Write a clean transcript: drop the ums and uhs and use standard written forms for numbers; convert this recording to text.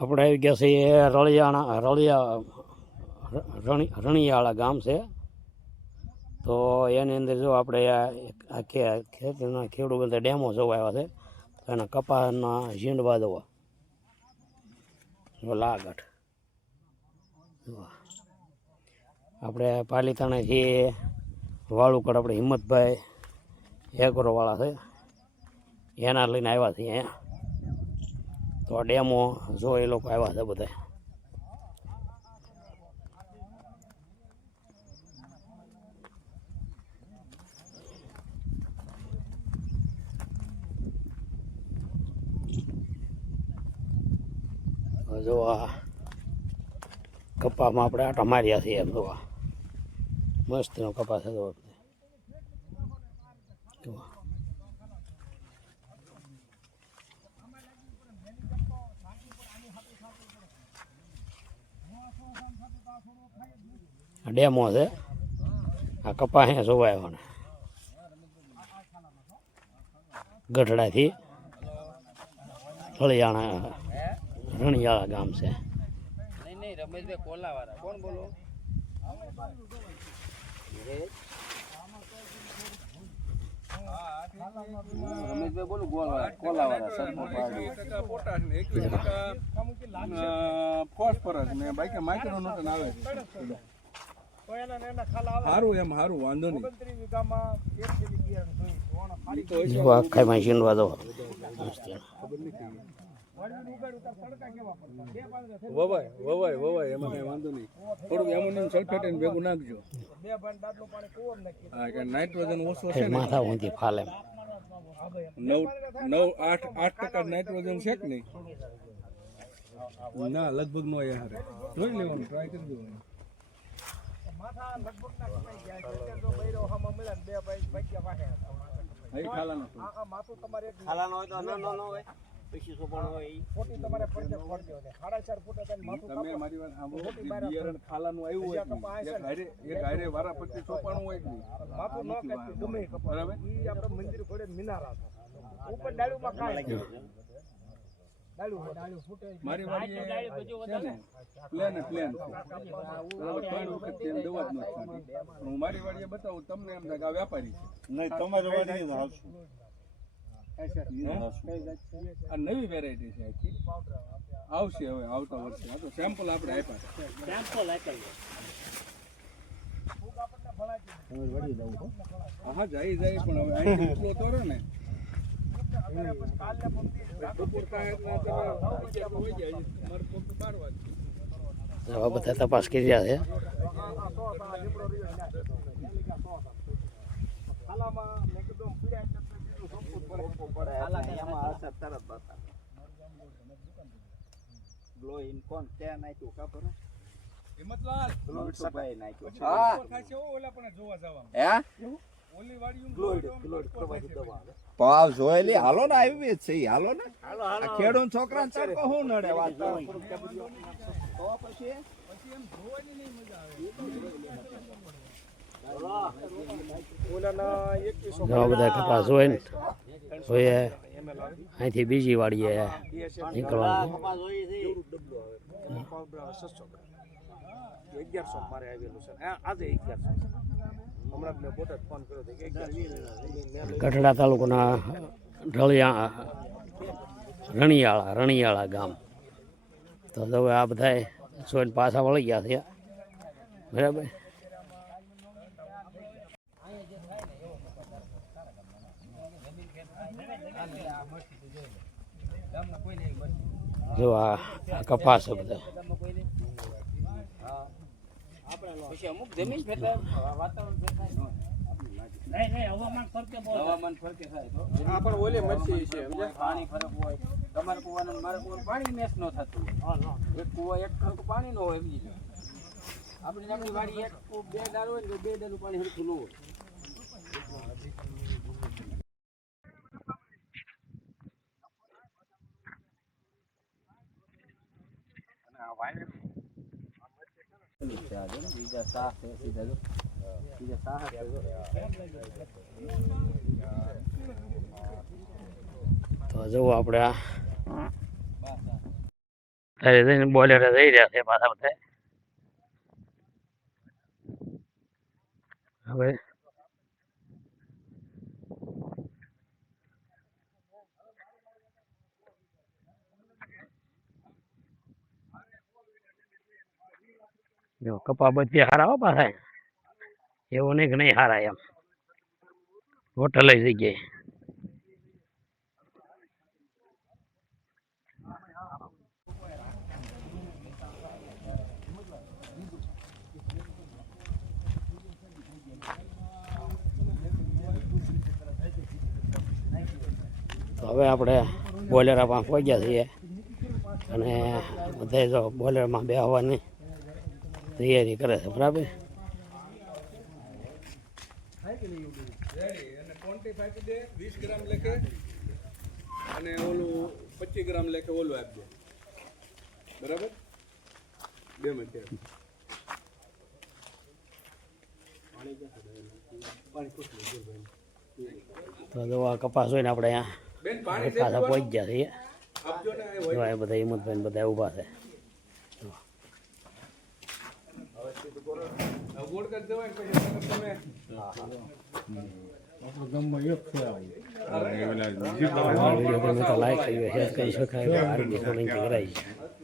આપણે આવી ગયા છીએ રણિયાળા ગામ છે. તો એની અંદર જો આપણે આ ખેતીના ખેડૂત બધા ડેમો જોવા આવ્યા છે. એના કપાસના ઝીંડવા જોવા લાગઠ. આપણે પાલીતાણાથી વાળુકડ આપણે હિંમતભાઈ એગ્રોવાળા છે, એના લઈને આવ્યા છીએ અહીંયા. તો આ ડેમો જો એ લોકો આવ્યા છે બધા. જો આ કપાસમાં આપણે આટા માર્યા છીએ એમ. જોવા મસ્તનો કપાસ છે. ડેમો છે આ કપાસ અહીંયા જોવા આવ્યો ને ગઢડાથી રણિયાળા ગામ છે. રમેશભાઈ કોલાવાળા કોણ બોલો? રમેશભાઈ બોલું કોલાવાળા ફોસ્ફરસ ને બાકી માઇક્રો નોટન આવે સારું એમ સારું વાંધો નહીં. આખા મશીન વાળો વવાય એમાં કઈ વાંધો નહીં. થોડુંક એમોનિયમ સલ્ફેટ ભેગું નાખજો. નાઇટ્રોજન ઓછો છે ને, માથા ઊંધી ફાલે 9-8% નાઇટ્રોજન છે કે નહીં? ના લગભગ નો યાર જોઈ લેવાનું, ટ્રાય કરી દેવાનું. ખાલાનો હોય તો ના હોય. તમે મારી વાત સાંભળો, બિયારણ ખાલાનું આવ્યું હોય એક હારે વારા પછી સોપાણું હોય કે બરાબર. મંદિર ઘોડે મિનારા ઉપર ડાળુમાં કાંઈ મારી વાડીએ છે ને પ્લેન છે બરાબર. 3 વખત તેલ દવા જ નથી. હું મારી વાડીએ બતાવું તમને એમ થાય કે આ વેપારી નહીં. તમારી વાડીએ આ નવી વેરાયટી છે આખી, આવશે હવે આવતા વર્ષે. આ તો સેમ્પલ આપણે આપ્યા. હા જાય પણ હવે અહીંથી ઉપલો તોરો ને બધા તપાસ કરી રહ્યા છે. પાવ જોયેલી હાલો ને આવી છે. હાલો ને ખેડૂત છોકરા ને સરકો હું નડે વાત તો પછી બધા કપાસ હોય ને હોય અહીંથી બીજી વાડીએ નીકળવાનું. 1100 મારે આવેલું છે આજે 1100. હમણાં મેં બોટાદ ફોન કર્યો હતો કે 1100. ગઢડા તાલુકાના રણિયાળા ગામ. તો હવે આ બધા સોઈને પાછા વળી ગયા છે બરાબર. જો આ કપાસ છે બધા. અમુક જમીન હવામાન ફરકે થાય તો પણ ઓલે મરસી છે. પાણી ફરક હોય, તમારે કુવાનું મારે કુવાનું પાણી મેચ ન થતું. એક કુવા એક ખરખું પાણી ન હોય. સમજી લો આપણી વાડી એક 2 ડાળ હોય ને 2 ડાળનું પાણી હરખું ન હોય. બીજા સાફ છે સીધા તો જુઓ આપણે આ અરે જઈને બોલેરે જઈ રહ્યા છે પાછા બધા હવે જો કપા બધી હારા હો પાછા એવું નહીં કે નહીં હારા એમ હોટલ જગ્યાએ તો હવે આપણે બોલેરા પાસે પહોંચ્યા છીએ અને બધા જો બોલેરમાં બેસવાની તૈયારી કરે છે બરાબર અને ક્વોન્ટિટી આપી દે 20 ગ્રામ લેખે અને ઓલું 25 ગ્રામ લેખે ઓલું આપી દે બરાબર 2 મિનિટ તો જો આ કપાસ હોય ને આપણે અહીંયા બેન પાણી પાછા પહોંચી ગયા છીએ આપજો ને જો આ બધા હિંમતભાઈ બધા ઊભા છે ગોળ કરી દેવાય પછી તમે વિડીયો ગમે તો લાઈક કરી શેર કરી શકાય આરબી સોલંકી કરાવી